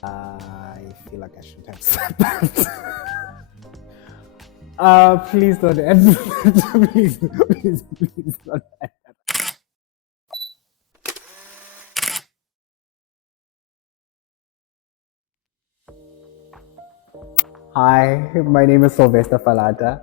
I feel like I should have said that. Please don't end. Please don't end. Hi, my name is Sylvester Falata.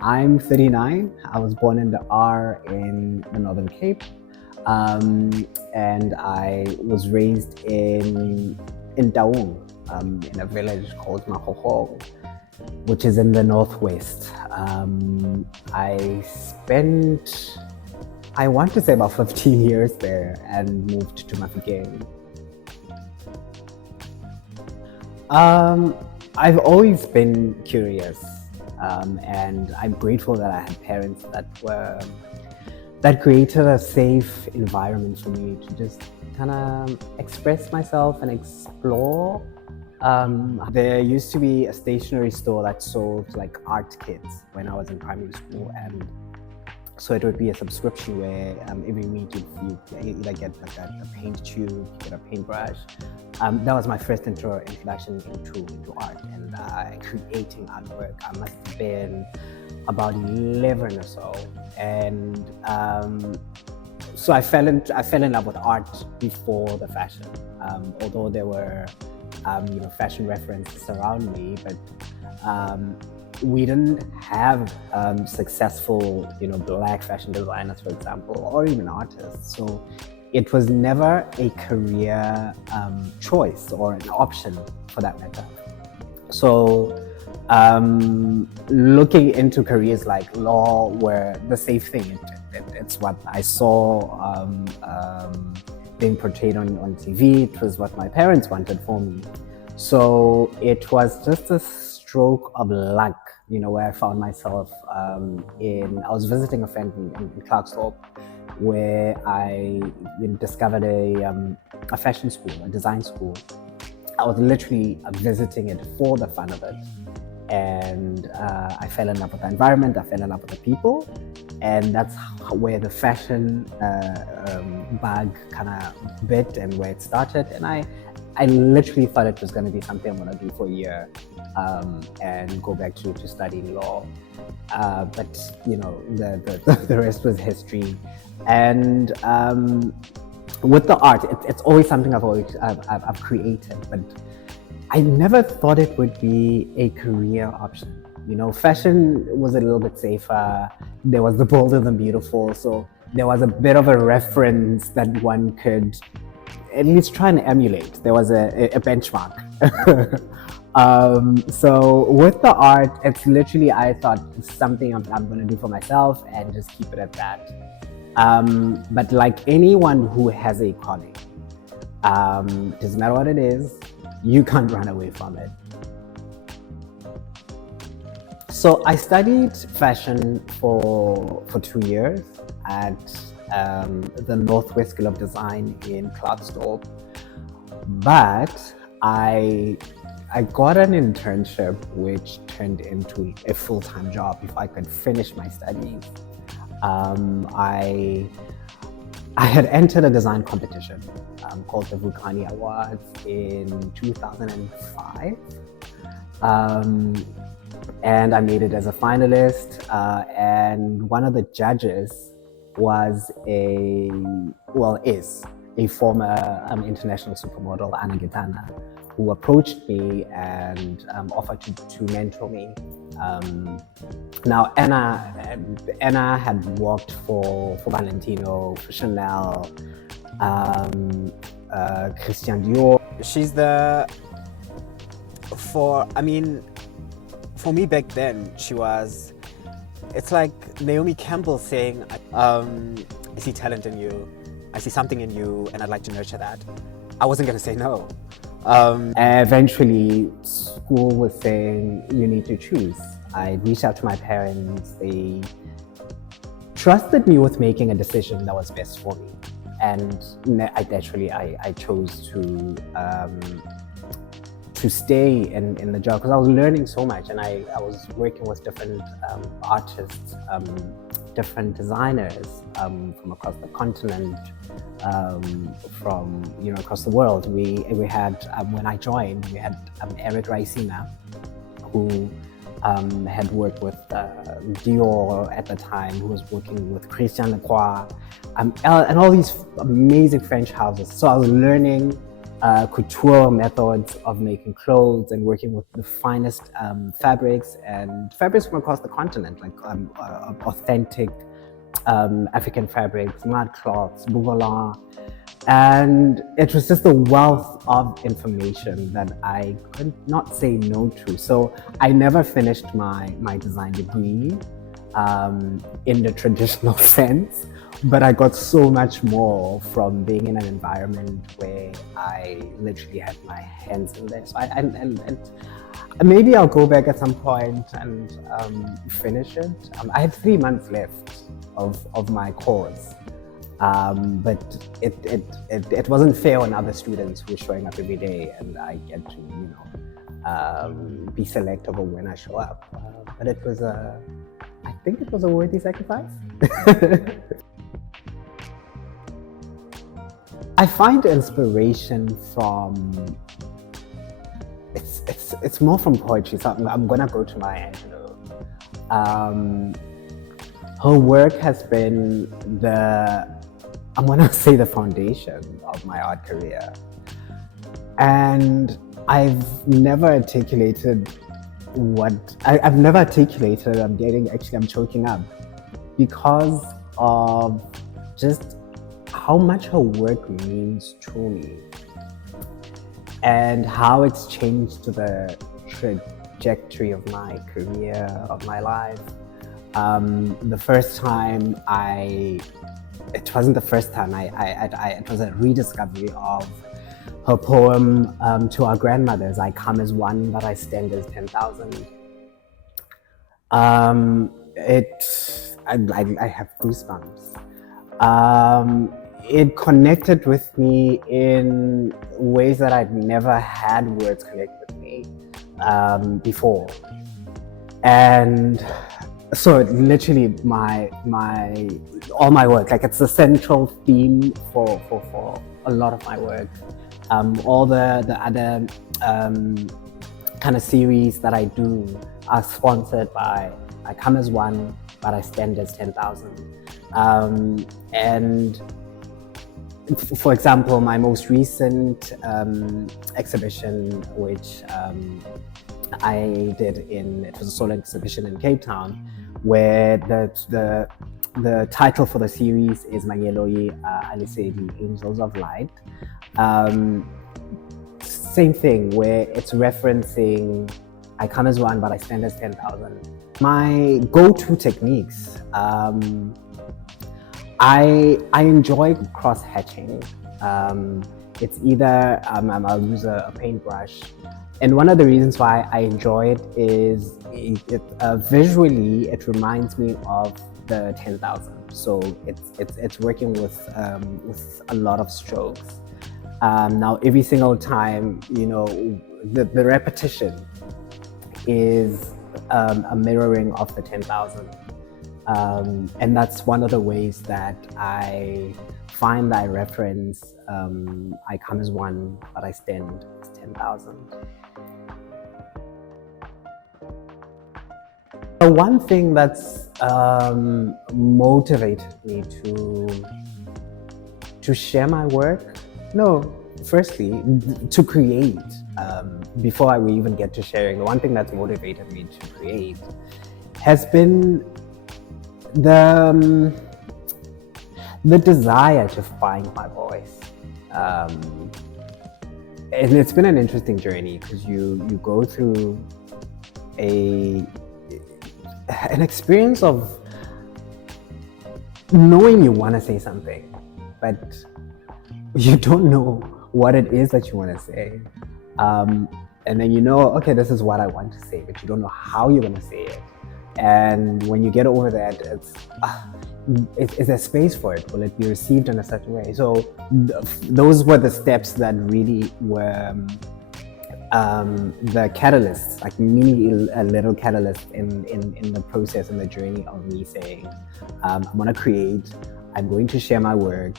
I'm 39. I was born in the R in the Northern Cape, and I was raised in Taung, in a village called Mahoho, which is in the northwest. I spent, I want to say, about 15 years there and moved to Mafikeng. I've always been curious, and I'm grateful that I had parents that created a safe environment for me to just kind of express myself and explore. There used to be a stationery store that sold like art kits when I was in primary school, and so it would be a subscription where every week you either get like a paint tube, you get a paintbrush. That was my first introduction into art and creating artwork. I must have been about 11 or so, and so I fell in love with art before the fashion. Although there were fashion references around me, but we didn't have successful, Black fashion designers, for example, or even artists. So it was never a career choice or an option, for that matter. So looking into careers like law were the safe thing. It's what I saw being portrayed on TV. It was what my parents wanted for me. So it was just a stroke of luck, where I found myself I was visiting a friend in Clarksthorpe, where I discovered a fashion school, a design school. I was literally visiting it for the fun of it. And I fell in love with the environment, I fell in love with the people, and that's where the fashion bug kind of bit and where it started. And I literally thought it was going to be something I'm going to do for a year and go back to studying law. But the rest was history. And with the art, it's always something I've created, but I never thought it would be a career option. Fashion was a little bit safer. There was the bolder than beautiful, so there was a bit of a reference that one could at least try and emulate. There was a benchmark. So with the art, it's literally, I thought it's something I'm going to do for myself and just keep it at that. But like anyone who has a calling, doesn't matter what it is, you can't run away from it. So I studied fashion for 2 years at the Northwest School of Design in Clarksthorpe, but I got an internship which turned into a full-time job if I could finish my studies. I had entered a design competition called the Vukani Awards in 2005, and I made it as a finalist, and one of the judges was is a former international supermodel, Anna Gitana, who approached me and offered to mentor me. Now, Anna had worked for Valentino, for Chanel, Christian Dior. She's for me back then, it's like Naomi Campbell saying, I see talent in you, I see something in you, and I'd like to nurture that. I wasn't going to say no. Eventually, school was saying, you need to choose. I reached out to my parents. They trusted me with making a decision that was best for me. And I chose to stay in the job because I was learning so much, and I was working with different artists, different designers from across the continent, from across the world. We had when I joined, we had Eric Raisina, who had worked with Dior at the time, who was working with Christian Lacroix, and all these amazing French houses. So I was learning couture methods of making clothes and working with the finest fabrics from across the continent, like authentic African fabrics, mud cloths, bouvelin. And it was just a wealth of information that I could not say no to. So I never finished my design degree in the traditional sense, but I got so much more from being in an environment where I literally had my hands in there. So and maybe I'll go back at some point and finish it. I had 3 months left of my course. But it wasn't fair on other students who were showing up every day, and I get to be selective of when I show up. But I think it was a worthy sacrifice. I find inspiration from it's more from poetry. So I'm gonna go to Maya Angelou. Her work has been I'm gonna say the foundation of my art career. And I've never articulated I'm choking up because of just how much her work means to me and how it's changed the trajectory of my career, of my life. The first time it wasn't the first time, it was a rediscovery of her poem to our grandmothers, I come as one, but I stand as 10,000. I have goosebumps. It connected with me in ways that I'd never had words connect with me before. And so literally all my work, like it's the central theme for a lot of my work. All the other kind of series that I do are sponsored by I come as one, but I stand as 10,000. And for example, my most recent exhibition, which I did it was a solo exhibition in Cape Town, where the title for the series is Manyeloi Alisedi, Angels of Light. Same thing, where it's referencing I come as one, but I stand as 10,000. My go-to techniques, I enjoy cross-hatching. It's either I'll use a paintbrush, and one of the reasons why I enjoy it is visually it reminds me of the 10,000. So it's working with a lot of strokes. Now every single time, the repetition is a mirroring of the 10,000. And that's one of the ways that I find that I reference I come as one, but I stand as 10,000. The one thing that's motivated me to share my work, firstly, to create, before we even get to sharing, the one thing that's motivated me to create has been the desire to find my voice. And it's been an interesting journey because you go through an experience of knowing you want to say something, but you don't know what it is that you want to say. And then okay, this is what I want to say, but you don't know how you're going to say it. And when you get over that, is there space for it? Will it be received in a certain way? So those were the steps that really were the catalyst, like me, a little catalyst in the process and the journey of me saying, I want to create, I'm going to share my work,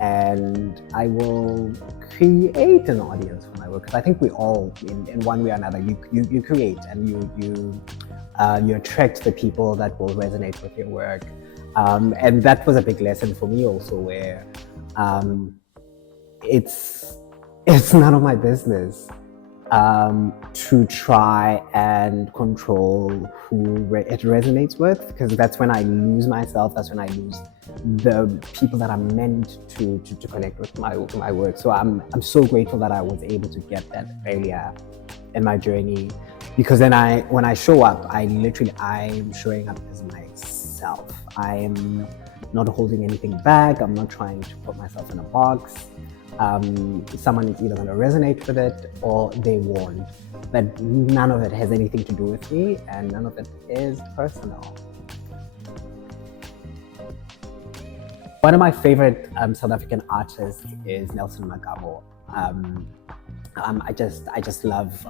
and I will create an audience for my work. Because I think we all, in one way or another, you create and you attract the people that will resonate with your work. And that was a big lesson for me also, where it's none of my business to try and control who it resonates with, because that's when I lose myself. That's when I lose the people that are meant to connect with my work. So I'm so grateful that I was able to get that earlier in my journey, because then when I show up, I'm showing up as myself. I'm not holding anything back. I'm not trying to put myself in a box. Someone is either going to resonate with it or they won't. But none of it has anything to do with me, and none of it is personal. One of my favorite South African artists is Nelson Magabo. I just love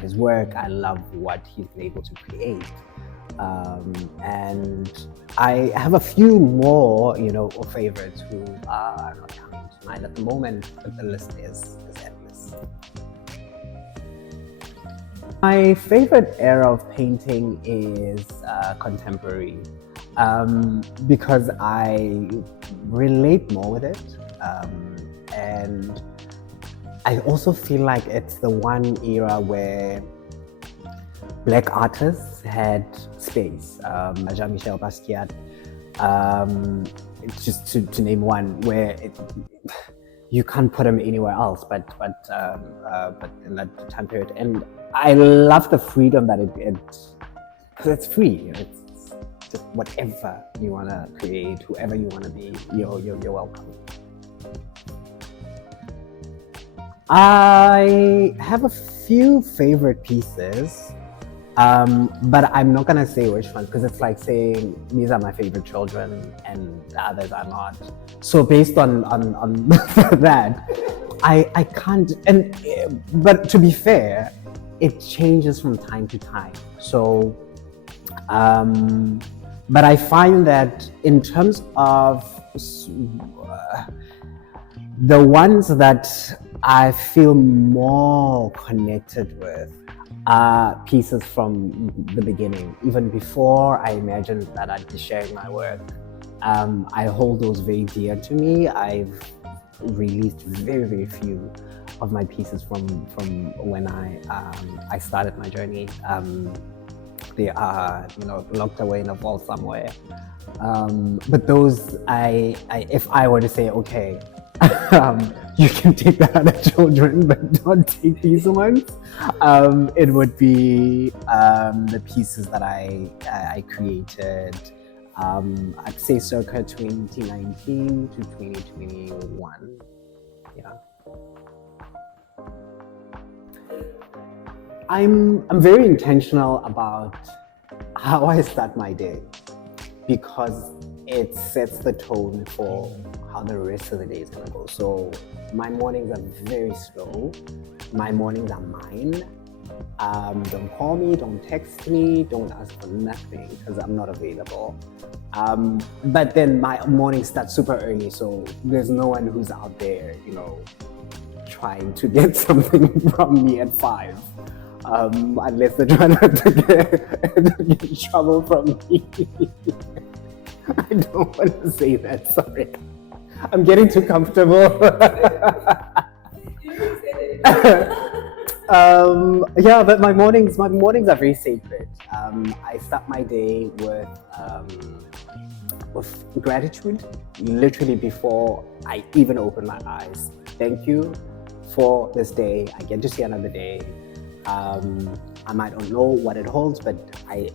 his work. I love what he's been able to create. And I have a few more, favorites who are not coming to mind at the moment, but the list is endless. My favorite era of painting is contemporary, because I relate more with it, and I also feel like it's the one era where Black artists had space. Jean-Michel Basquiat, just to name one, where you can't put him anywhere else, but in that time period. And I love the freedom that because it's free. It's just whatever you want to create, whoever you want to be, you're welcome. I have a few favorite pieces. But I'm not gonna say which ones, because it's like saying these are my favorite children and the others are not. So based on that, I can't. But to be fair, it changes from time to time. So, but I find that in terms of the ones that I feel more connected with, pieces from the beginning, even before I imagined that I'd be sharing my work. I hold those very dear to me. I've released very, very few of my pieces from when I started my journey. They are, locked away in a vault somewhere. But those, if I were to say, okay, you can take the other children, but don't take these ones, it would be the pieces that I created, I'd say circa 2019 to 2021. Yeah. I'm very intentional about how I start my day, because it sets the tone for how the rest of the day is gonna go. So my mornings are very slow. My mornings are mine. Don't call me, don't text me, don't ask for nothing, because I'm not available. But then my morning starts super early, so there's no one who's out there, trying to get something from me at 5. Unless they're trying to get in trouble from me. I don't want to say that, sorry. I'm getting too comfortable. Yeah, but my mornings are very sacred. I start my day with gratitude, literally before I even open my eyes. Thank you for this day. I get to see another day. I might not know what it holds, but I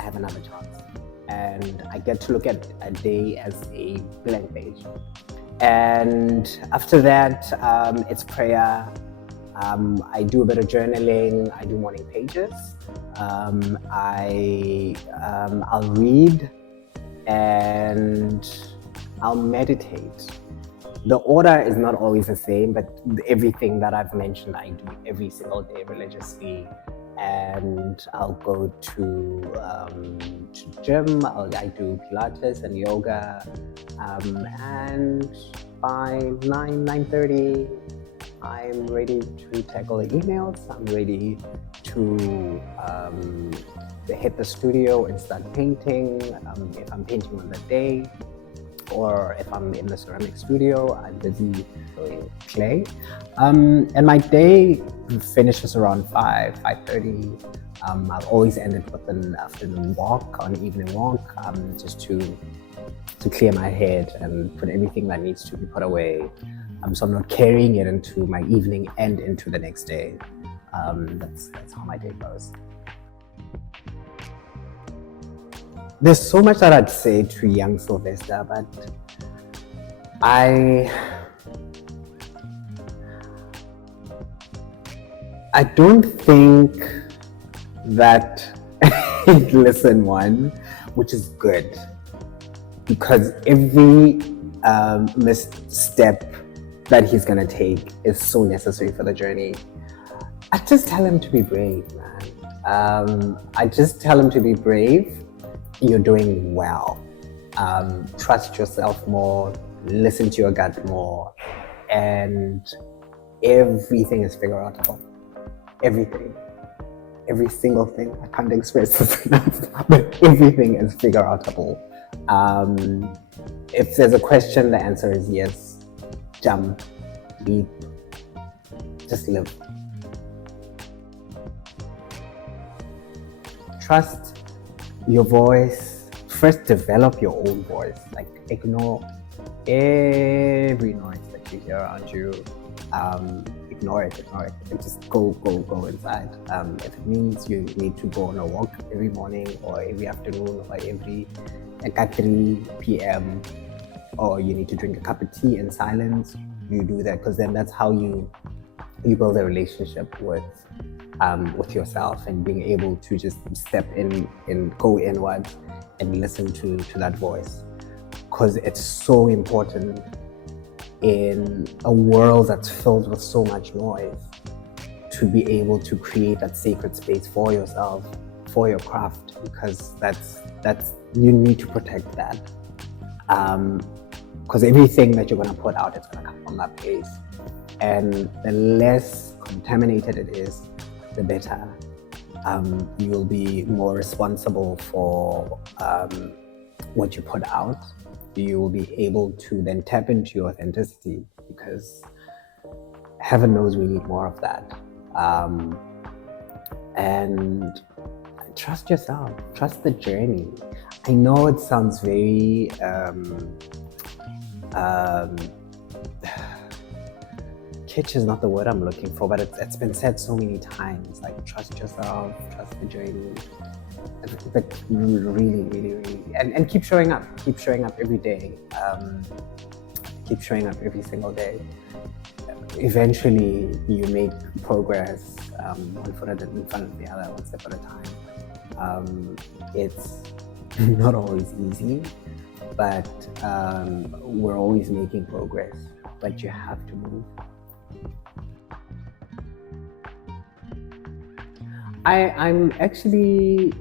have another chance. And I get to look at a day as a blank page. And after that, it's prayer. I do a bit of journaling. I do morning pages. I'll read and I'll meditate. The order is not always the same, but everything that I've mentioned, I do every single day religiously. And I'll go to gym. I do Pilates and yoga, and by 9:30, I'm ready to tackle the emails. I'm ready to hit the studio and start painting. If I'm painting on the day, or if I'm in the ceramic studio, I'm busy doing clay. And my day finishes around 5:30. I'll always end it with an afternoon walk, or an evening walk, just to clear my head and put everything that needs to be put away. So I'm not carrying it into my evening and into the next day. That's how my day goes. There's so much that I'd say to young Sylvester, but I don't think that he'd listen, one, which is good, because every misstep that he's gonna take is so necessary for the journey. I just tell him to be brave, man. I just tell him to be brave. You're doing well. Trust yourself more, listen to your gut more, and everything is figure outable. Everything. Every single thing. I can't express this enough, but everything is figure outable. If there's a question, the answer is yes. Jump, leap, just live. Trust your voice. First, develop your own voice. Like, ignore every noise that you hear around you. Ignore it. And just go inside. If it means you need to go on a walk every morning or every afternoon or at 3 p.m. or you need to drink a cup of tea in silence, you do that, because then that's how you build a relationship with yourself, and being able to just step in and go inward and listen to that voice, because it's so important in a world that's filled with so much noise, to be able to create that sacred space for yourself, for your craft, because that's you need to protect that, because everything that you're going to put out is going to come from that place, and the less contaminated it is, the better. You will be more responsible for what you put out. You will be able to then tap into your authenticity, because heaven knows we need more of that. And trust yourself, trust the journey. I know it sounds very kitsch is not the word I'm looking for, but it's been said so many times, like, trust yourself, trust the journey. But really, and keep showing up every day, keep showing up every single day. Eventually you make progress, one foot in front of the other, one step at a time. It's not always easy, but we're always making progress, but you have to move. I'm actually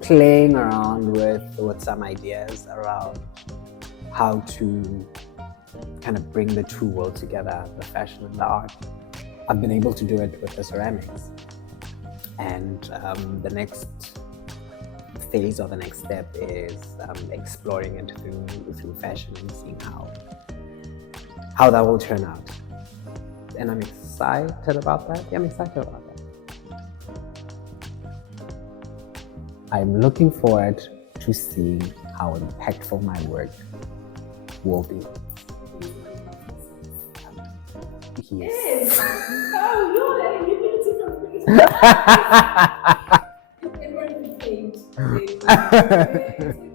playing around with some ideas around how to kind of bring the two worlds together, the fashion and the art. I've been able to do it with the ceramics, and the next phase or the next step is exploring it through fashion and seeing how that will turn out. And I'm excited about that. Yeah, I'm excited about that. I'm looking forward to seeing how impactful my work will be. Yes. Oh, Lord, you need to complete. It's